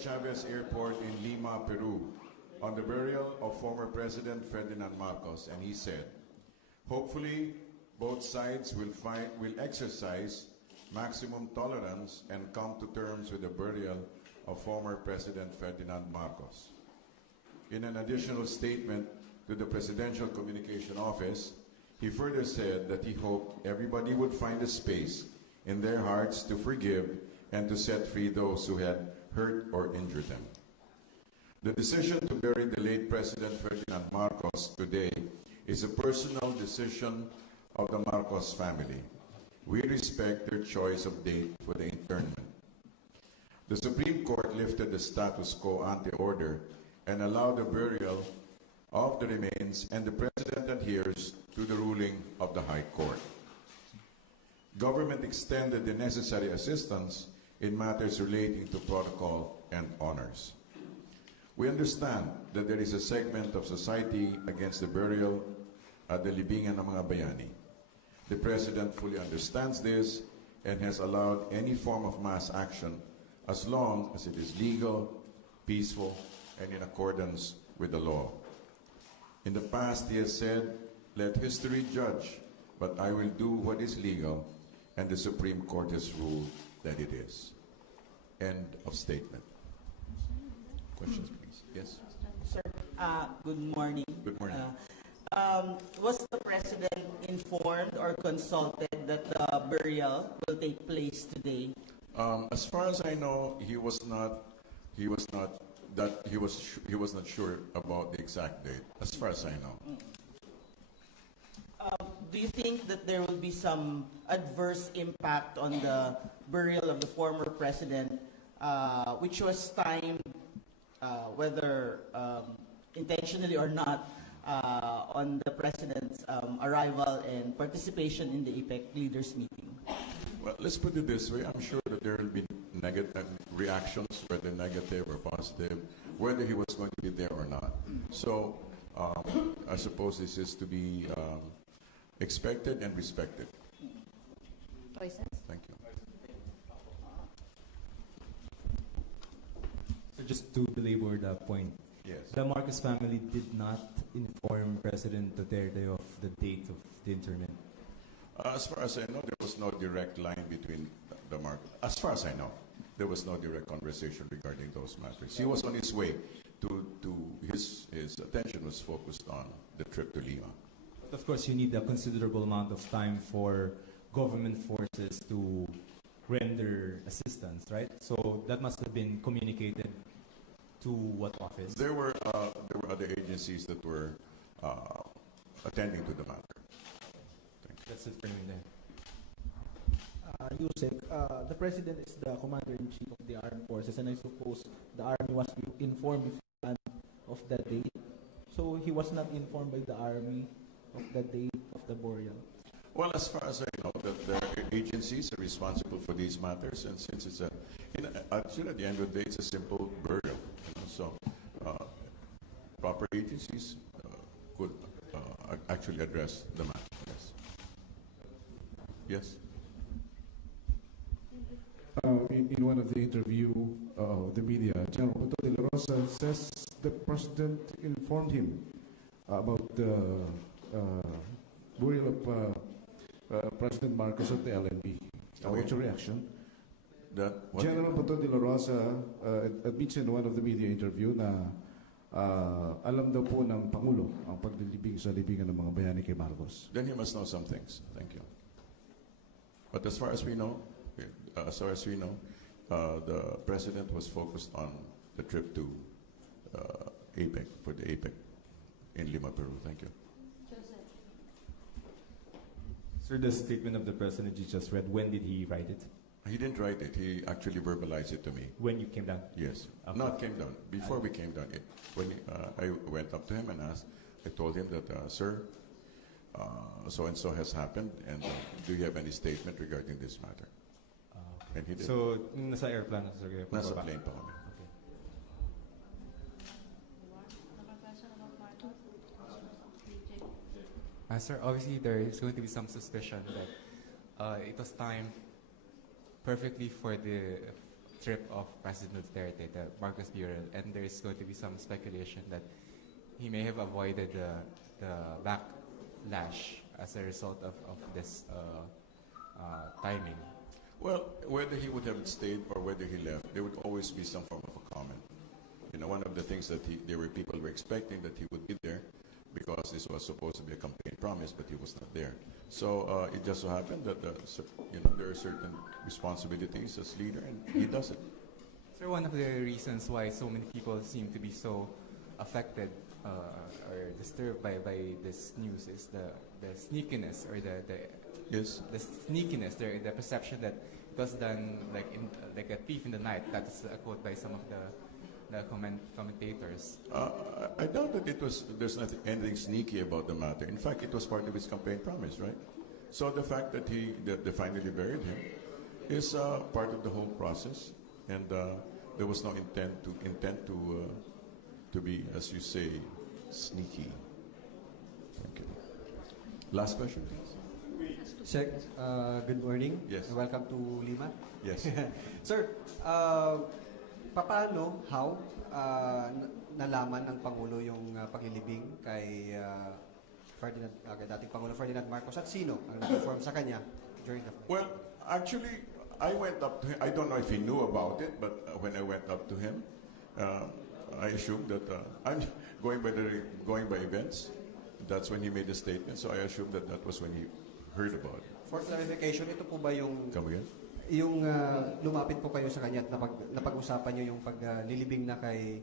Chavez Airport in Lima, Peru, on the burial of former President Ferdinand Marcos, and he said, hopefully, both sides will exercise maximum tolerance and come to terms with the burial of former President Ferdinand Marcos. In an additional statement to the Presidential Communication Office, he further said that he hoped everybody would find a space in their hearts to forgive and to set free those who had hurt or injured them. The decision to bury the late President Ferdinand Marcos today is a personal decision of the Marcos family. We respect their choice of date for the interment. The Supreme Court lifted the status quo ante order and allowed the burial of the remains, and the President adheres to the ruling of the High Court. Government extended the necessary assistance in matters relating to protocol and honors. We understand that there is a segment of society against the burial at the libingan ng mga bayani. The President fully understands this and has allowed any form of mass action as long as it is legal, peaceful, and in accordance with the law. In the past, he has said, let history judge, but I will do what is legal, and the Supreme Court has ruled that it is. End of statement. Questions, please. Yes? Sir, good morning. Good morning. Was the President informed or consulted that the burial will take place today? As far as I know, he was not sure about the exact date. As far as I know. Do you think that there will be some adverse impact on the burial of the former president, which was timed, whether intentionally or not, on the president's arrival and participation in the APEC leaders meeting? Well, let's put it this way. I'm sure that there will be negative reactions, whether negative or positive, whether he was going to be there or not. So I suppose this is to be expected and respected. Voices? Thank you. So just to belabor the point, Yes. the Marcos family did not inform President Duterte of the date of the interment. As far as I know, there was no direct line between the Marcos. As far as I know, there was no direct conversation regarding those matters. He was on his way to his attention was focused on the trip to Lima. But of course, you need a considerable amount of time for government forces to render assistance, right? So that must have been communicated to what office? There were other agencies that were attending to the matter. That's it for me then. Yusek, the President is the Commander-in-Chief of the Armed Forces, and I suppose the Army was informed beforehand of that date. So he was not informed by the Army of the date of the burial. Well, as far as I know, that the agencies are responsible for these matters, and since it's actually at the end of the day, it's a simple burial. So proper agencies could actually address the matter. Yes. In one of the interview of the media, General Pato de la Rosa says the President informed him about the burial of President Marcos at the LNP. What's your reaction? General Pato de la Rosa admits in one of the media interview na alam daw po ng Pangulo ang paglilibing sa libingan ng mga bayani kay Marcos. Then he must know some things. Thank you. But as far as we know, the President was focused on the trip to APEC, for the APEC in Lima, Peru. Thank you. Sir, the statement of the President you just read, when did he write it? He didn't write it. He actually verbalized it to me. When you came down? Yes. Okay. Not came down. Before we came down. When I went up to him and asked, I told him that, sir, so-and-so has happened, and do you have any statement regarding this matter? And he did. So, nasa airplane, sir? Nasa plane pa kami. Sir, obviously there is going to be some suspicion that it was timed perfectly for the trip of President Duterte, the Marcos Bureau, and there's going to be some speculation that he may have avoided the backlash as a result of this timing. Well, whether he would have stayed or whether he left, there would always be some form of a comment. You know, one of the things that there were people were expecting that he would be there because this was supposed to be a campaign promise, but he was not there. So it just so happened that there are certain responsibilities as leader, and he does it. Sir, one of the reasons why so many people seem to be so affected or disturbed by this news is the sneakiness or the Yes. the sneakiness, the perception that it was done like a thief in the night. That's a quote by some of the commentators. I doubt that there's anything sneaky about the matter. In fact, it was part of his campaign promise, right? So the fact that they finally buried him is part of the whole process, and there was no intent to be, as you say, sneaky. Thank you. Last question, please. Sec, good morning. Yes. Welcome to Lima. Yes. Sir, how nalaman ng Pangulo yung paglilibing kay dating Pangulo Ferdinand Marcos at sino ang nag-inform sa kanya during the... Well, actually, I went up to him. I don't know if he knew about it, but when I went up to him, I assumed that I'm going by events. That's when he made the statement. So I assumed that was when he heard about it. For clarification, ito po ba yung... Come again? Yung lumapit po kayo sa kanya at napag-usapan niyo yung paglilibing na kay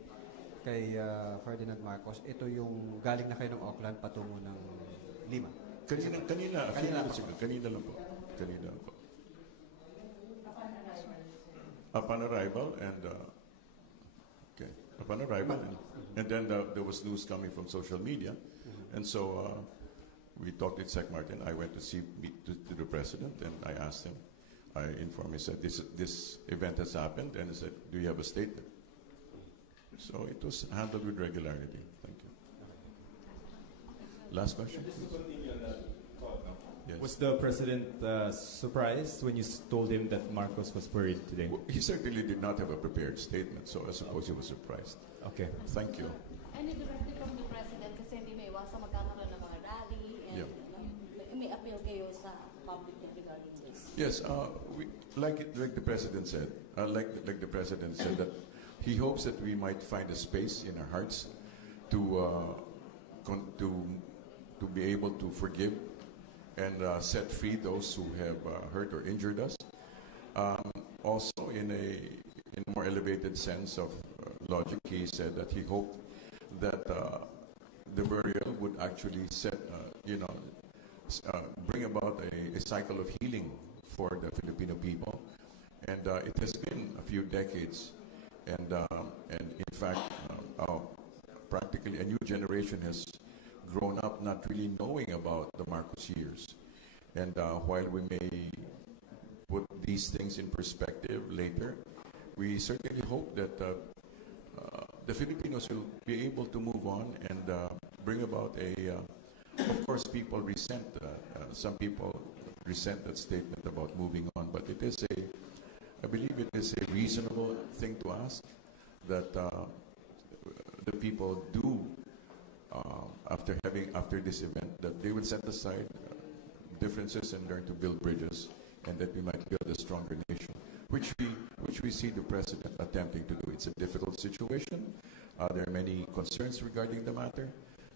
Ferdinand Marcos, ito yung galing na kayo ng Auckland patungo ng Lima? Kanina lang po. Upon arrival, and then there was news coming from social media, and so we talked with Sec Martin. I went to to the president, and I asked him. I informed him. He said, "This event has happened," and he said, "Do you have a statement?" So it was handled with regularity. Thank you. Last question. Yes. Was the president surprised when you told him that Marcos was buried today? Well, he certainly did not have a prepared statement, so I suppose he was surprised. Okay. Thank you. Any directive from the president kasi hindi may iwasan magkakaroon ng mga rally and may appeal kayo sa public regarding this? Yes, like the president said, like the president said that he hopes that we might find a space in our hearts to be able to forgive and set free those who have hurt or injured us. Also, in a more elevated sense of logic, he said that he hoped that the burial would actually bring about a cycle of healing for the Filipino people. And it has been a few decades, and in fact, practically a new generation has grown up not really knowing about the Marcos years. And while we may put these things in perspective later, we certainly hope that the Filipinos will be able to move on and bring about of course people resent, some people resent that statement about moving on, but I believe it is a reasonable thing to ask that the people do after this event, that they will set aside differences and learn to build bridges, and that we might build a stronger nation, which we see the president attempting to do. It's a difficult situation. There are many concerns regarding the matter,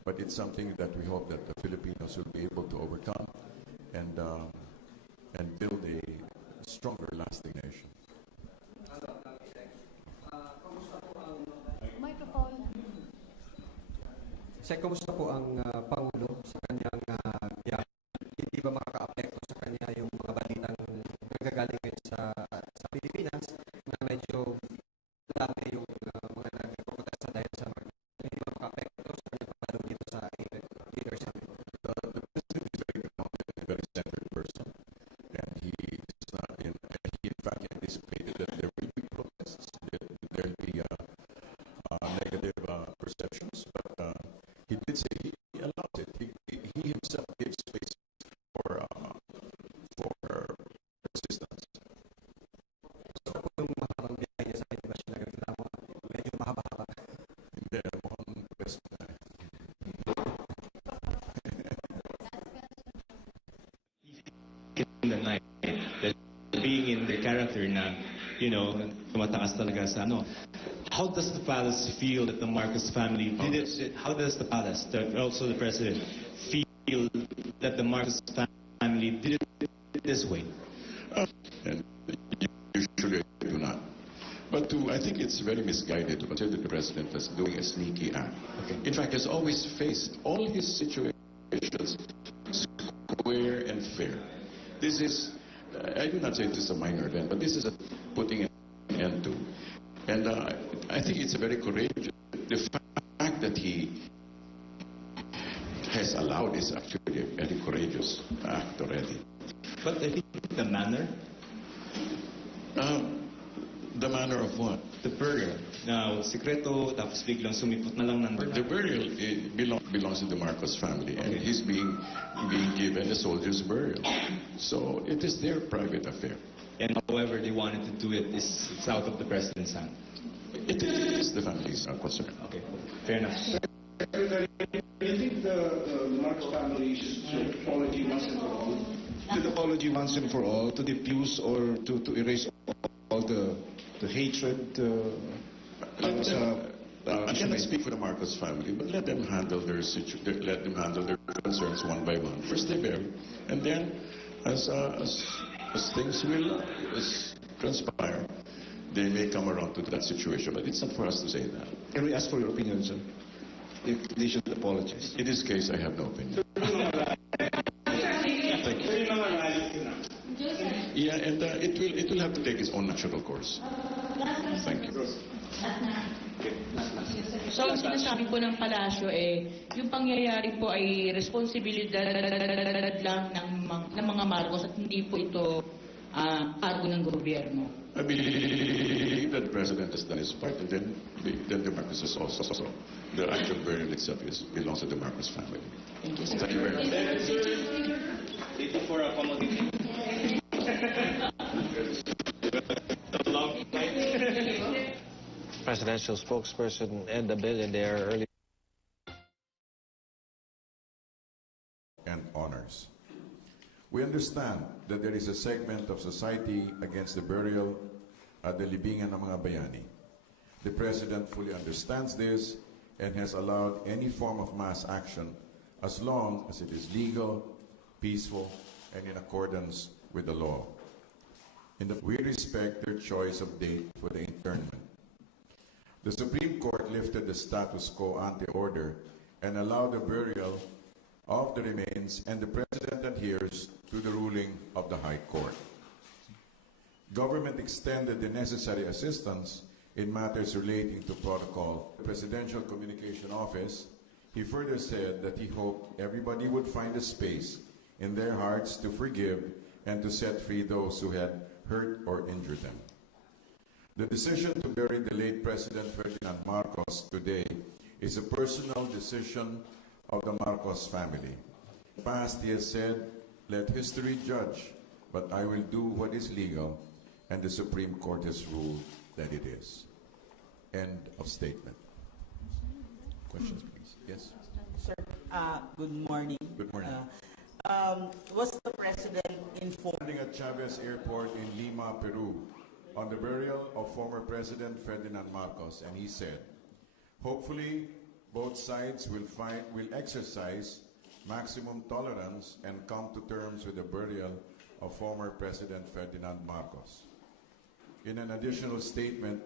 but it's something that we hope that the Filipinos will be able to overcome and build a stronger, lasting nation. Microphone. Sec, kumusta po ang Pangulo sa kanyang biyahe? Hindi ba makaka-apekto sa kanya yung mga balitang nagagaling ngayon sa Pilipinas na medyo dami yung mga nagpo-protesta dahil sa mga hindi ba makaka-apekto sa kanyang pagpalo dito sa leader summit? The president is very grounded, a very centered person, and he in fact anticipated that there will be protests, there will be negative perceptions, but he did say he allows it. He himself gives space for resistance. So, yung mahabang biyahe the night. That being in the character na, you know, tumatakas talaga sa ano. How does the palace feel that the Marcos family did it? How does the palace, also the president, feel that the Marcos family did it this way? And usually I do not. But I think it's very misguided to consider the president as doing a sneaky act. Okay. In fact, he's always faced all his situations square and fair. This is, I do not say this is a minor event, but this is a putting an end to. And I think it's a very courageous. The fact that he has allowed is actually a very courageous act already. But I think the manner, the manner of what? the burial, na sikreto, tapos biglang sumipot na lang ng The burial belongs to the Marcos family, and he's being given a soldier's burial. So it is their private affair. And however they wanted to do it is it's out of the president's hand. It is the family's concern. Okay, fair enough. Secretary, do you think the Marcos family should apology once and for all? Should apology once and for all to diffuse or to erase all the hatred? I cannot speak for the Marcos family, but let them handle their concerns one by one. First they bury, and then as things will transpire, they may come around to that situation. But it's not for us to say that. Can we ask for your opinion, sir? If they should apologize. In this case, I have no opinion. Thank you. Yeah, and it will have to take its own natural course. Thank you. So, ang sinasabi po ng palasyo yung pangyayari po ay responsibilidad lang ng mga Marcos at hindi po ito cargo ng gobyerno. I believe that the president has done his part, and then the Marcos is also. So the actual burial itself belongs to the Marcos family. Thank you, sir. Thank you very much. Thank you for accommodating. Presidential spokesperson Ed Abilin there earlier. And honors. We understand that there is a segment of society against the burial at the libingan ng mga bayani. The President fully understands this and has allowed any form of mass action as long as it is legal, peaceful, and in accordance with the law. We respect their choice of date for the internment. The Supreme Court lifted the status quo ante order and allowed the burial of the remains, and the President adheres to the ruling of the High Court. Government extended the necessary assistance in matters relating to protocol. The Presidential Communication Office, he further said that he hoped everybody would find a space in their hearts to forgive and to set free those who had hurt or injured them. The decision to bury the late President Ferdinand Marcos today is a personal decision of the Marcos family. In the past, he has said, "Let history judge, but I will do what is legal," and the Supreme Court has ruled that it is. End of statement. Questions, please. Yes. Sir, good morning. Good morning. Was the President informed? Landing at Chavez Airport in Lima, Peru, on the burial of former President Ferdinand Marcos, and he said, "Hopefully, both sides will exercise maximum tolerance and come to terms with the burial of former President Ferdinand Marcos." In an additional statement,